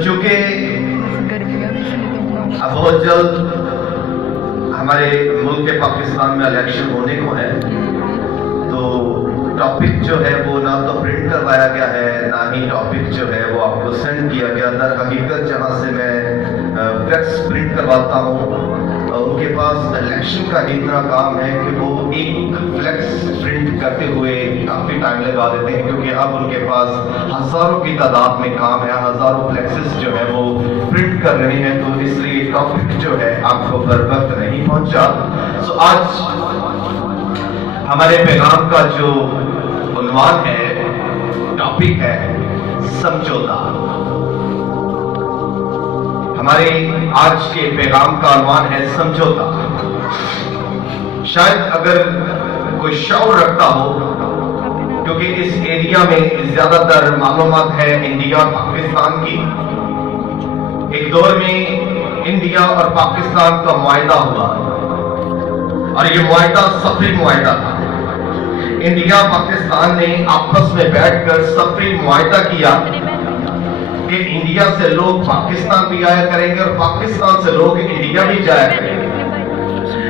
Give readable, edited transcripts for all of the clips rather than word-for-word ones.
चूंकि अब बहुत जल्द हमारे मुल्क पाकिस्तान में इलेक्शन होने को है, तो टॉपिक जो है वो ना तो प्रिंट करवाया गया है, ना ही टॉपिक जो है वो आपको सेंड किया गया। दर हकीकत जहाँ से मैं फ्लेक्स प्रिंट करवाता हूँ, उनके पास इलेक्शन का इतना काम है कि वो एक फ्लेक्स प्रिंट करते हुए काफ़ी टाइम लगा देते हैं, क्योंकि अब उनके पास हज़ारों की तादाद में काम है, हज़ारों फ्लेक्सेस जो है वो प्रिंट कर रहे हैं, तो इसलिए टॉपिक जो है आपको बर वक्त नहीं पहुंचा। तो आज हमारे पैगाम का जो उन्वान है, टॉपिक है समझौता। हमारे आज के पैगाम का उन्वान है समझौता। शायद अगर कोई शौर रखता हो, क्योंकि इस एरिया में ज्यादातर मालूमात है इंडिया और पाकिस्तान की। एक दौर में इंडिया और पाकिस्तान का मुआहदा हुआ और ये मुआहदा सफरी मुआहदा था। इंडिया पाकिस्तान ने आपस में बैठकर सफरी मुआहदा किया कि इंडिया से लोग पाकिस्तान भी आया करेंगे और पाकिस्तान से लोग इंडिया भी जाया करेंगे।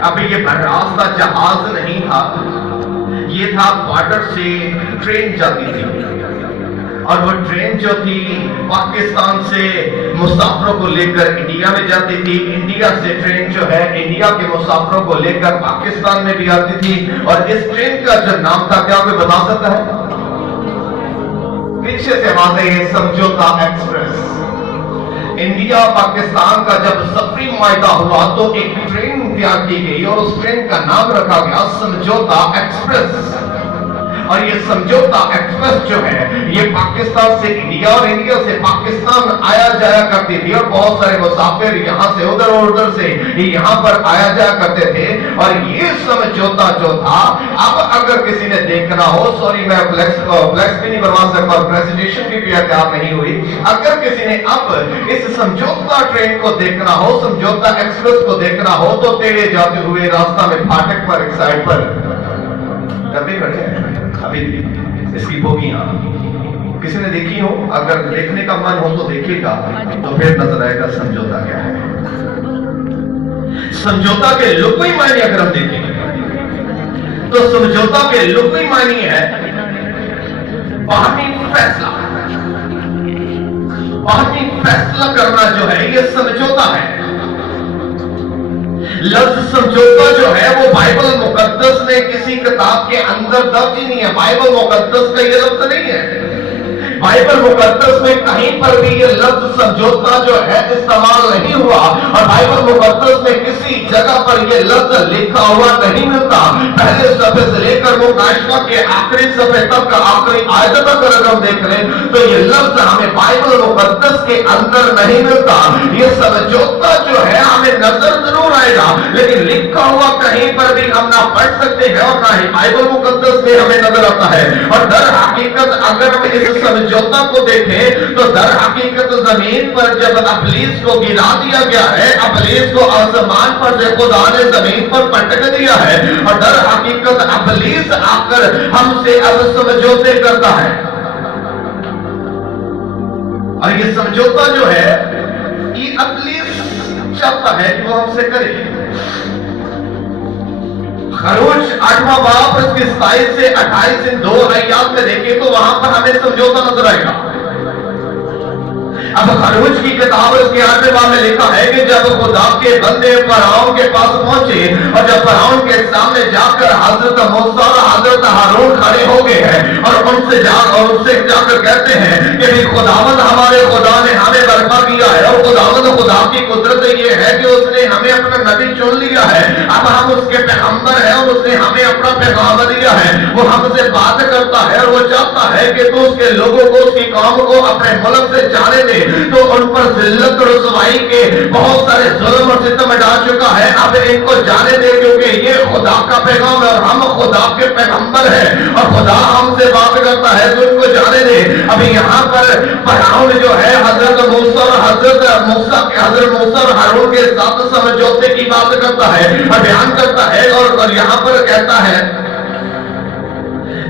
अभी ये बर्रास्ता जहाज नहीं था, ये था बॉर्डर से ट्रेन जाती थी, और वो ट्रेन जो थी पाकिस्तान से मुसाफिरों को लेकर इंडिया में जाती थी, इंडिया से ट्रेन जो है इंडिया के मुसाफिरों को लेकर पाकिस्तान में भी आती थी। और इस ट्रेन का जो नाम था, क्या कोई बता सकता है? पीछे से आवाज है, समझौता एक्सप्रेस। इंडिया पाकिस्तान का जब सफरी मुआहदा हुआ तो एक ट्रेन तैयार की गई और उस ट्रेन का नाम रखा गया समझौता एक्सप्रेस। और ये समझौता एक्सप्रेस जो है ये पाकिस्तान से इंडिया और इंडिया से पाकिस्तान आया जाया करती थी, और बहुत सारे मुसाफिर यहाँ से उधर और उधर से यहाँ पर आया जाया करते थे। और ये समझौता जो था, अब अगर किसी ने देखना हो, सॉरी मैं फ्लेक्स भी नहीं बनवा सकता, प्रेजेंटेशन की भी तैयार नहीं हुई, अगर किसी ने अब इस समझौता ट्रेन को देखना हो, समझौता एक्सप्रेस को देखना हो, तो टेढ़े जाते हुए रास्ता में फाटक पर एक साइड पर डब्बे खड़े हैं, अभी इसकी बोगियां किसी ने देखी हो, अगर देखने का मन हो तो देखिएगा, तो फिर नजर आएगा समझौता क्या है। समझौता के लुग़वी मायने अगर हम देखें तो समझौता के लुग़वी मायने है बाहमी फैसला। बाहमी फैसला करना जो है ये समझौता है। लफ्ज समझौता जो है वो बाइबल मुकद्दस में किसी किताब के अंदर दर्ज ही नहीं है। बाइबल मुकद्दस का ये लफ्ज नहीं है। बाइबल मुकद्दस में कहीं पर भी ये लफ्ज समझौता जो है इस्तेमाल नहीं हुआ, और बाइबल मुकद्दस में किसी जगह पर ये लफ्ज लिखा हुआ नहीं मिलता। पहले सफे से लेकर मुकाशवा के आखिरी सफे तक का आखिरी आयत तक अगर हम देख लें तो ये लफ्ज हमें बाइबल मुकद्दस के अंदर नहीं मिलता। ये समझौता जो है हमें नजर जरूर आएगा, लेकिन लिखा हुआ कहीं पर भी हम ना पढ़ सकते हैं और ना ही बाइबल मुकद्दस में हमें नजर आता है। और दर हकीकत अगर हम इस समझौता को देखें तो दर हकीकत जमीन पर जब इब्लीस को गिरा दिया गया है, इब्लीस को आसमान पर से खुदा ने जमीन पर पटक दिया है, और दर हकीकत इब्लीस आकर हमसे अब समझौते करता है। और ये समझौता जो है ये इब्लीस चाहता है कि वो हमसे करे। खरूज 8वां बाब उसके 27 से 28 इन 2 आयत में देखें तो वहां पर हमें समझौता नजर आएगा। अब खरूज की किताब उसके 8वें बाब में लिखा है कि जब खुदा के बंदे फरौन के पास पहुंचे और जब फरौन के सामने जाकर हजरत मूसा और हजरत हारून खड़े हो गए हैं और उनसे जाकर कहते हैं कि खुदावंद हमारे खुदा ने हमें बरपा किया है, और खुदावंद खुदा की कुदरत ये है कि उसने हमें अपना नबी चुन लिया है, अब हम उसके पैगंबर हैं और उसने हमें अपना पैगाम दिया है। वो हमसे बात करता है और वो चाहता है कि तू उसके लोगों को, उसकी कौम को अपने मुल्क से जाने दे। तो उन पर जिल्लत रुसवाई के बहुत सारे जुल्म और सितम डाल चुका है, अब इनको जाने दे, क्योंकि ये खुदा का पैगाम है और हम खुदा के पैगंबर हैं और खुदा हमसे बात करता है, तो इनको जाने दे। अभी यहाँ पर फरौन जो है हजरत मूसा और हारून के साथ समझौते की बात करता है और बयान करता है, और यहाँ पर कहता है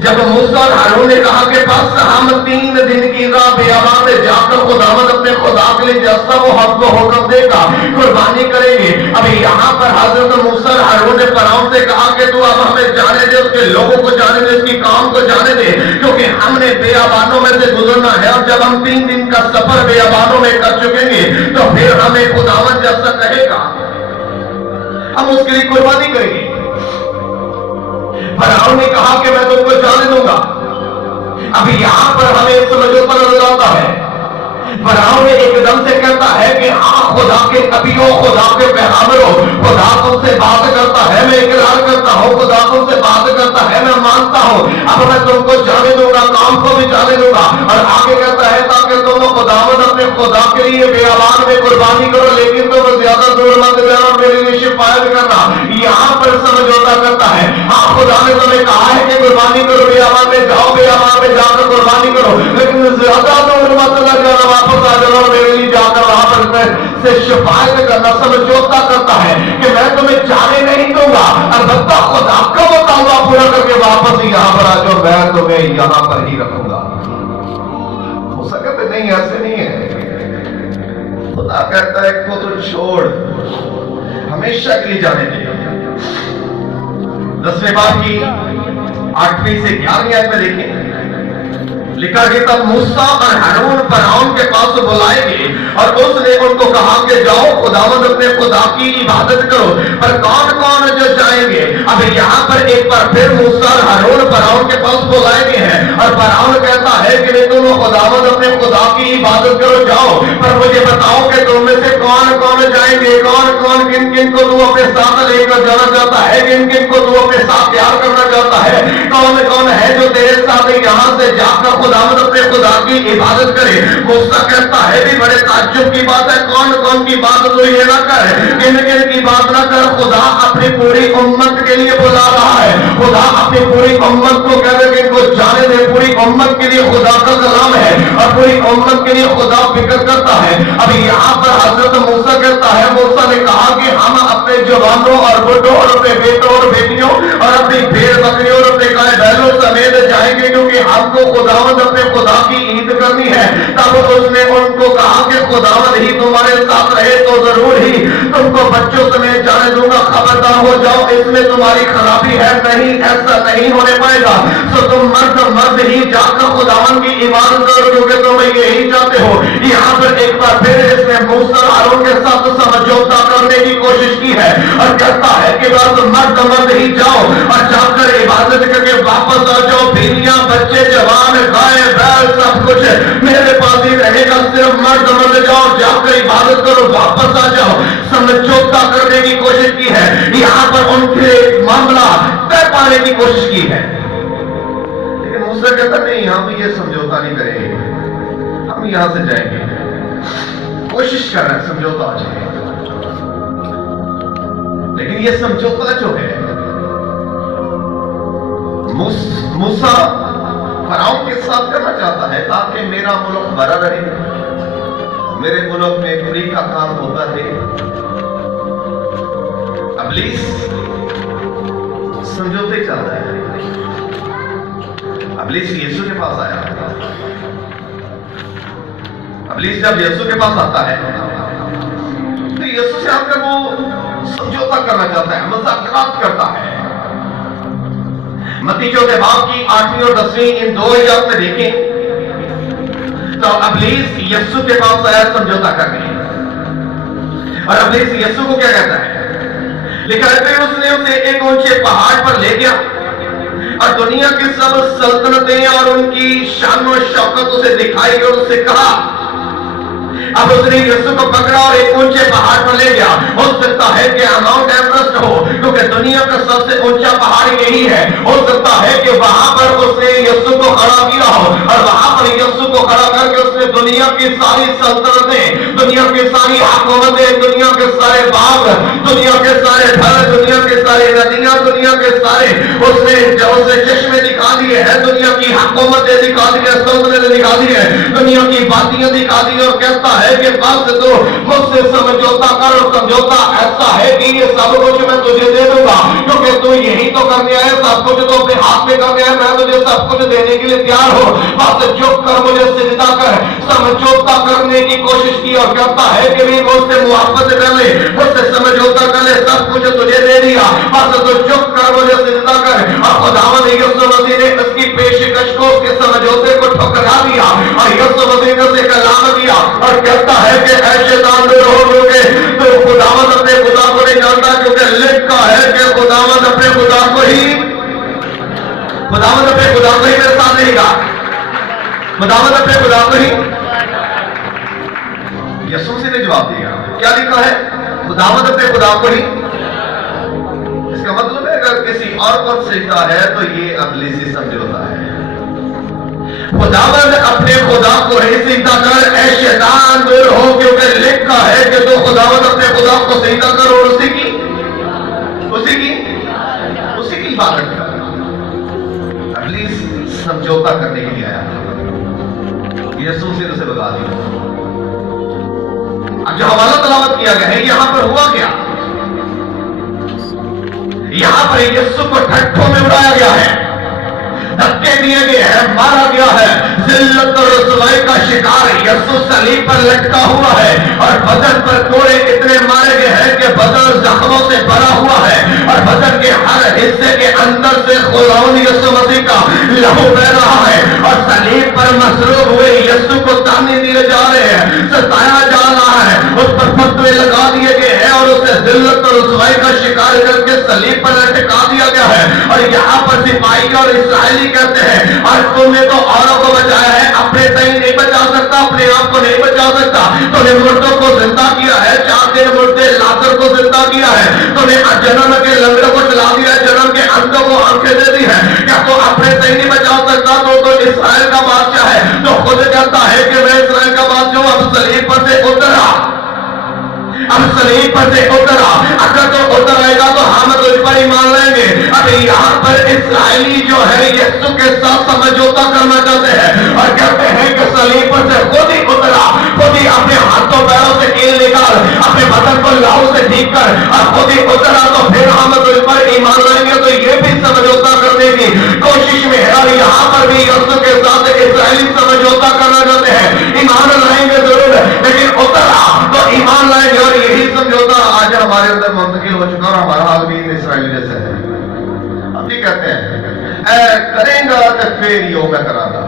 जब मूसा और हारून ने कहा कि बस हम 3 दिन की राह بیابان میں جا کر خداوند اپنے خدا کے لیے جیسا وہ حق و حکم دے گا قربانی کریں گے. ابھی یہاں پر حضرت موسیٰ اور ہارون نے فرعون سے کہا کہ تو اب ہمیں جانے دے, اس کے لوگوں کو جانے دے, اس کی قوم کو جانے دے, کیونکہ ہم نے بیابانوں میں سے گزرنا ہے, اور جب ہم 3 دن کا سفر بیابانوں میں کر چکیں گے تو پھر ہمیں خداوند جیسا کہے گا ہم اس کے لیے قربانی کریں گے. فرعون نے کہا کہ میں تم کو جانے دوں گا. ابھی یہاں پر ہمیں سمجھوتا نظر آتا ہے. فرعون نے ایک دم سے کہتا ہے کہ ہاں خدا کے نبیوں, خدا کے پیغمبروں, خدا تم سے بات کرتا ہے, میں اقرار کرتا ہوں خدا تم سے بات کرتا ہے, میں مانتا ہوں, اب میں تم کو جانے دوں گا, کام کو بھی جانے دوں گا. اور آگے کہتا ہے تاکہ تم خداوند اپنے خدا کے لیے بیابان میں قربانی کرو, لیکن تم زیادہ دور مت جانا, میرے لیے شفاعت کرنا. یہاں پر سمجھوتا کرتا ہے. ہاں خدا نے تمہیں کہا ہے کہ قربانی کرو, بیابان میں جاؤ, بیابان میں جا کر قربانی کرو, لیکن زیادہ دور مت جانا, واپس آ جانا اور میرے لیے جا کر وہاں پر سے شفاعت کرنا. سمجھوتا کرتا ہے کہ میں تمہیں جانے نہیں دوں گا, البتہ خدا کا مطالبہ پورا کر کے واپس یہاں پر آ جاؤ, میں تمہیں یہاں پر ہی رکھوں گا. ہو سکتا نہیں, ایسے نہیں ہے. خدا کہتا ہے کو تو چھوڑ, ہمیشہ کے لیے جانے دے. 10ویں باب کی 8ویں سے 11ویں آیت میں دیکھیں لکھا کہ تب موسیٰ اور ہارون فرعون کے پاس بلائے گئے اور اس نے ان کو کہا کہ جاؤ خداوند اپنے خدا کی عبادت کرو. پر کون کون جو جائیں گے؟ اب یہاں پر ایک بار پھر موسیٰ اور ہارون فرعون کے پاس بلائے گئے ہیں اور فرعون کہتا ہے کہ نہیں تم خداوند اپنے خدا کی عبادت کرو, جاؤ, پر مجھے بتاؤ کہ تم میں سے کون کون جائیں گے, کون کون کن کن کو تو اپنے ساتھ لے کر جانا چاہتا ہے, کن کن کو تو اپنے ساتھ تیار کرنا چاہتا ہے, کون کون ہے جو تیرے ساتھ یہاں سے جا کر خداوند اپنے خدا کی عبادت کرے. موسیٰ کہتا ہے بھی بڑے تعجب کی بات ہے, کون کون کی بات تو یہ نہ کر, کن کن کی بات نہ کر, خدا اپنی پوری امت کے لیے بلا رہا ہے. خدا اپنی پوری امت کو کہہ رہے کہ ان کو جانے دے, پوری امت کے لیے خدا کا کلام ہے اور پوری امت کے لیے خدا فکر کرتا ہے. اب یہاں پر حضرت موسیٰ کہتا ہے, موسیٰ نے کہا کہ ہم اپنے جوانوں اور بڈھوں اور اپنے بیٹوں اور بیٹیوں اور اپنی بھیڑ بکریوں اور اپنے گائے بیلوں سمیت جائیں گے, کیونکہ ہم کو خداوند اپنے خدا کی عید کرنی ہے. تب اس نے ان کو کہا کہ خداوند ہی تمہارے ساتھ رہے تو ضرور ہی تم کو بچوں سمیت جانے دوں گا, خبردار ہو جاؤ, اس میں تمہاری خرابی ہے نہیں, ایسا نہیں ہونے پائے گا. سو تم مرد ہی جا کر خداوند کی عبادت کرو, کیونکہ تم یہی چاہتے ہو. یہاں پر ایک بار پھر اس نے موسیٰ ہارون کے ساتھ سمجھوتا کرنے کی کوشش کی ہے اور کہتا ہے کہ بس مرد ہی جاؤ اور جا کر عبادت کر کے واپس آ جاؤ, بیویاں بچے جوان گائے بیل سب کچھ میرے پاس ہی رہے گا, صرف مرد جاؤ, جا کر عبادت کرو, واپس آ جاؤ. سمجھوتا کرنے کی کوشش کی ہے, یہاں پر ان کے معاملہ طے پانے کی کوشش کی ہے. لیکن موسیٰ کہتا نہیں, ہم یہ سمجھوتا نہیں کریں گے, ہم یہاں سے جائیں گے. کوشش کر رہے ہیں سمجھوتا ہو جائے, لیکن یہ سمجھوتا جو ہے موسیٰ فرعون کے ساتھ کرنا چاہتا ہے تاکہ میرا ملک بھرا رہے, میرے ملک میں فری کا کام ہوتا رہے. ابلیس سمجھوتے چاہتا ہے. ابلیس یسوع کے پاس آیا. ابلیس جب یسوع کے پاس آتا ہے تو یسوع سے آ کر وہ سمجھوتا کرنا چاہتا ہے, مذاکرات کرتا ہے. متی چوتھے باب کی 8ویں اور 10ویں ان 2 آیات میں دیکھیں تو ابلیس یسوع کے پاس آیا سمجھوتا کرنے, اور ابلیس یسوع کو کیا کہتا ہے, لکھا ہے کہ اس نے اسے ایک اونچے پہاڑ پر لے گیا اور دنیا کی سب سلطنتیں اور ان کی شان و شوکت اسے دکھائی اور اسے کہا. اب اس نے یسوع کو پکڑا اور ایک اونچے پہاڑ پر لے گیا. ہو سکتا ہے کہ ماؤنٹ ایورسٹ ہو, کیونکہ دنیا کا سب سے اونچا پہاڑ یہی ہے. ہو سکتا ہے کہ وہاں پر اس نے یسوع کو کھڑا کیا ہو اور وہاں پر یسوع کو کھڑا کر کے اس نے دنیا کی ساری سلطنتیں, دنیا کی ساری حکومتیں, دنیا کے سارے باغ, دنیا کے سارے پھل, دنیا کے سارے ندیاں, دنیا کے سارے اس نے چشمے دکھا دیے ہیں, دنیا کی حکومتیں دکھا دی ہیں, سلطنتیں دکھا دی ہیں, دنیا کی باتیاں دکھا دی, اور کہتا ہے کہ بس تو مجھ سے سمجھوتا کر, اور سمجھوتا ایسا ہے کہ یہ سب کچھ میں تجھے دے دوں گا, کیونکہ تو یہی تو کرنے آیا, سب کچھ تو اپنے ہاتھ میں کرنے آیا, میں تجھے سب کچھ دینے کے لیے تیار ہوں, بس جھک کر مجھے سجدہ کر, समझौता करने की कोशिश की और कहता है कि भी वो उससे मुआवजा कर ले, उससे समझौता कर ले, सब कुछ तुझे दे दिया, बस तो चुप कर, मुझे जिंदा कर। और खुदावंद यीशु मसीह ने उसकी पेशकश को, उसके समझौते को ठुकरा दिया और यीशु मसीह ने उसे कलाम दिया और कहता है कि ऐ शैतान दूर हो लोगे, तो खुदावंद अपने खुदा को नहीं जानता, क्योंकि लिखा है कि खुदावंद अपने खुदा को ही मेरे साथ रहेगा, खुदावंद अपने खुदा को ही। यीशु मसीह ने जवाब दिया, क्या लिखा है? खुदावंद अपने खुदा को ही। इसका मतलब है अगर किसी और पर सजदा है तो ये इब्लीसी समझौता है। खुदावंद अपने खुदा को ही सजदा कर, ऐ शैतान दूर हो, क्योंकि लिखा है कि तो खुदावंद अपने खुदा को सजदा कर और उसी की इबादत कर। इब्लीस समझौता करने के लिए आया, यीशु से उसे भगा दिया। अब जो हवाला तलावत किया गया है, यहां पर हुआ क्या? यहां पर यीशु को ठट्ठों में उड़ाया गया है, धक्के दिए गए हैं, मारा गया है, जिल्लत और रुसवाई का शिकार यीशु सलीब पर लटका हुआ है और बदन पर कोड़े इतने मारे गए हैं कि बदन जख्मों से भरा हुआ है और बदन के हर हिस्से के अंदर से खुदावंद यीशु मसीह का लहू बह रहा है और सलीब पर मसरूब हुए यीशु को ताने दिए जा रहे हैं, सताया जा रहा है, उस पर फतवे लगा दिए गए हैं और उसे जिल्लत और रुसवाई का शिकार करके सलीब पर लटका दिया गया है। और यहाँ पर सिपाही और इस्राएली कहते हैं, और तुमने तो औरों को बचाया है, अपने सही नहीं बचा सकता, अपने आप को नहीं बचा सकता। तूने मुर्दों को जिंदा किया है, 4 दिन मुर्दे लाजर को जिंदा किया है, तूने जन्म के लंगड़ों को चला दिया है, जन्म के अंधों को आंखें दे दी है, क्या तो अपने सही नहीं बचा सकता? तो इस्राएल का बादशाह है, तो खुद कहता है कि मैं इस्राएल का बादशाह हूं। अब सलीब पर से उतरा, अगर तो उतर आएगा तो हम तुझ पर ही मान लेंगे। अब यहाँ पर इस्राएली जो है यीशु के साथ समझौता करना चाहते हैं और कहते हैं कि सलीब पर से खुद ही उतरा, खुद ही अपने हाथों पैरों से कील निकाल, अपने बदन को लाहू से ठीक कर और खुद ही उतरा तो फिर हम तुझ पर ही मान लेंगे। तो ये भी समझौता करने की कोशिश में है और यहाँ पर भी यीशु के साथ इस्राएली समझौता करना चाहते हैं। ईमान लाएंगे जरूर, लेकिन उतरा तो ईमान लाएंगे। और यही समझौता आज हमारे अंदर मुंतकिल हो चुका और हमारा हाल भी इस्राएली जैसे है। हम भी कहते हैं करेंगे तो फिर यो मैं कराता,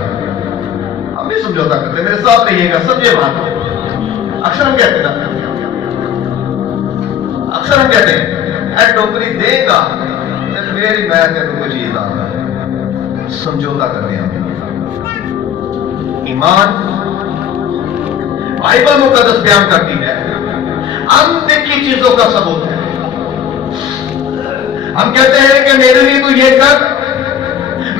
हम भी समझौता करते हैं, मेरे साथ रहिएगा, समझे बात। अक्सर हम कहते हैं डोकरी देगा फिर मैं तेरे को चीज आऊंगा, समझौता करते हैं। ईमान बाइबल मुकद्दस बयान करती है अनदेखी चीजों का सबूत है। हम कहते हैं कि मेरे लिए तो ये कर,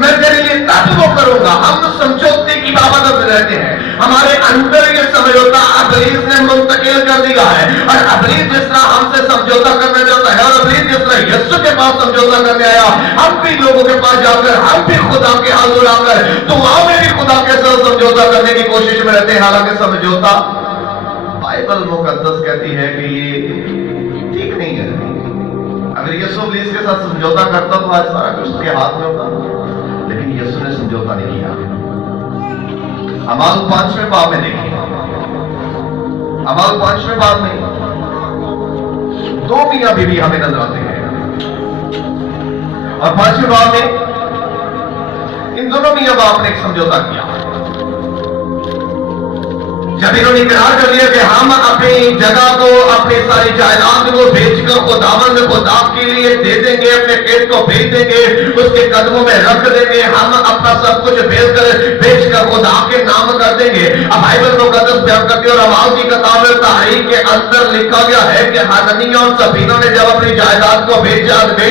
मैं तेरे लिए तब वो करूंगा। हम समझौते की बाबत रहते हैं, हमारे अंदर ये समझौता इब्लीस ने मुंतकिल कर दिया है। और इब्लीस जिस तरह हमसे समझौता करना चाहता है और इब्लीस जिस तरह यीशु के पास समझौता करने आया, हम भी लोगों के पास जाकर, हम भी खुदा के हाज़िर आकर दुआ में भी खुदा के साथ समझौता करने की कोशिश में रहते हैं। हालांकि समझौता बाइबल मुकद्दस कहती है कि ये ठीक नहीं है। अगर यीशु इब्लीस के साथ समझौता करता तो आज सारा कुछ उसके हाथ में होता, लेकिन यीशु ने समझौता नहीं किया। अमाल 5वें बाब में देखिए, अमाल 5वें बाब में 2 मियां बीवी हमें नजर आते हैं और 5वें बाब में इन दोनों मियां बाप ने एक समझौता किया। जब इन्होंने इकरार कर लिया कि हम अपनी जगह को, अपनी सारी जायदाद को बेचकर खुदावंद खुदा के लिए दे देंगे, अपने पेट को बेच देंगे, उसके कदमों में रख देंगे, हम अपना सब कुछ बेचकर खुदा के नाम कर देंगे। अब बाइबल मुकद्दस बयान करती है और अमाल की किताब तारीख के अंदर लिखा गया है कि हननिया और सफीना ने जब अपनी जायदाद को बेच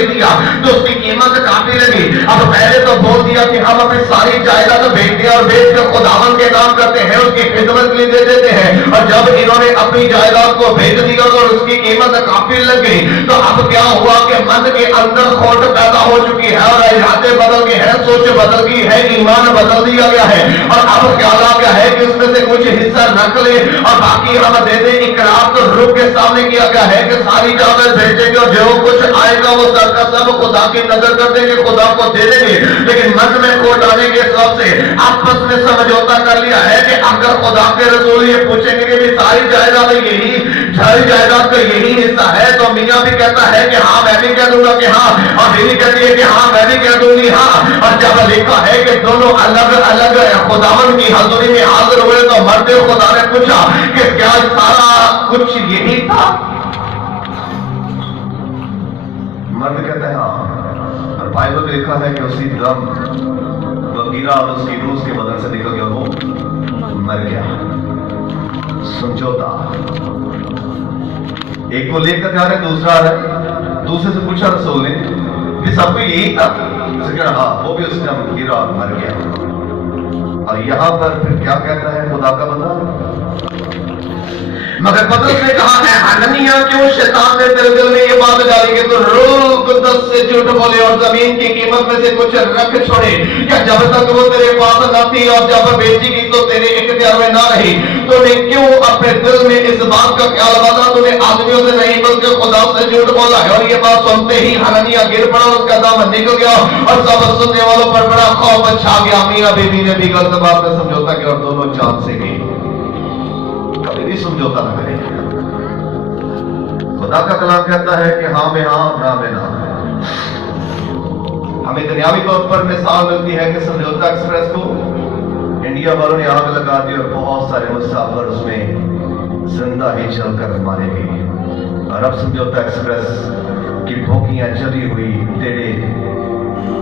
दिया तो उसकी कीमत काफी लगी। अब पहले तो बोल दिया कि हम अपनी सारी जायदाद बेच दिया और बेचकर खुदावंद के नाम करते हैं, उसकी खिदमत के लिए देते हैं। और जब इन्होंने अपनी जायदाद को बेच दिया और उसकी कीमत काफी लग गई, तो अब क्या हुआ कि मन के अंदर खोट पैदा हो चुकी है और इरादे बदल गए हैं, सोच बदल गई है, ईमान बदल दिया गया है और अब ख्याल आ गया है कि में से कुछ हिस्सा रख ले और बाकी हम दे दे। इकरार तो रूह के सामने किया गया है कि सारी जान भेजेंगे और जो कुछ आएगा वो सर का सब खुदा की नजर कर देंगे, खुदा को दे देंगे। लेकिन मन में खोट आने के हिसाब से आपस में समझौता कर लिया है कि अगर खुदा के रसूल ये पूछेंगे कि सारी जायदाद यही, सारी जायदाद का यही हिस्सा है, तो मियां भी कहता है कि हाँ मैं भी कह दूंगा कि हाँ, और बीवी कहती है कि हाँ मैं भी कह दूंगी हाँ। और जब लिखा है कि दोनों अलग अलग खुदावन की हाजिरी में हाजिर हुए तो मर्द खुदा ने पूछा कि क्या सारा कुछ यही था? मर्द कहता है हाँ। और बाइबल में लिखा है कि उसी दम वगीरा और उसकी रूह उसके बदन से निकल गया, वो मर गया। समझौता, एक को लेकर जा रहे दूसरा है, दूसरे से पूछा रसूल ने कि सब कुछ यही था? हाँ, वो भी उस टाइम गिरा और मर गया। और यहां पर फिर क्या कहता है खुदा का बंदा? मगर पतरस ने कहा है हननिया क्यों शैतान ने तेरे दिल में ये बात डाली कि तू रूह कुद्दस से झूठ बोले और जमीन की कीमत में से कुछ रख छोड़े? क्या जब तक वो तेरे पास न थी और जब बेची गई तो तेरे इख्तियार में ना रही, तूने क्यों अपने दिल में इस बात का ख्याल बांधा? तूने आदमियों से नहीं बल्कि खुदा से झूठ बोला है। और ये बात सुनते ही हननिया गिर पड़ा, उसका दामन निकल गया और सब सुनने वालों पर बड़ा खौफ छा गया। मियां बीवी ने भी गलत बात में समझौता किया और दोनों जान से गए। कभी भी समझौता न करें। खुदा का कलाम कहता है कि हाँ में हाँ, ना में ना। हमें दुनियावी तौर पर मिसाल मिलती है कि समझौता एक्सप्रेस को इंडिया वालों ने आग लगा दी और बहुत सारे मुसाफिर उसमें जिंदा ही चलकर मारे गए। और अब समझौता एक्सप्रेस की बोगियां जली हुई टेढ़े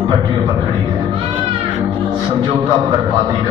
पटरियों पर खड़ी है। समझौता बर्बादी का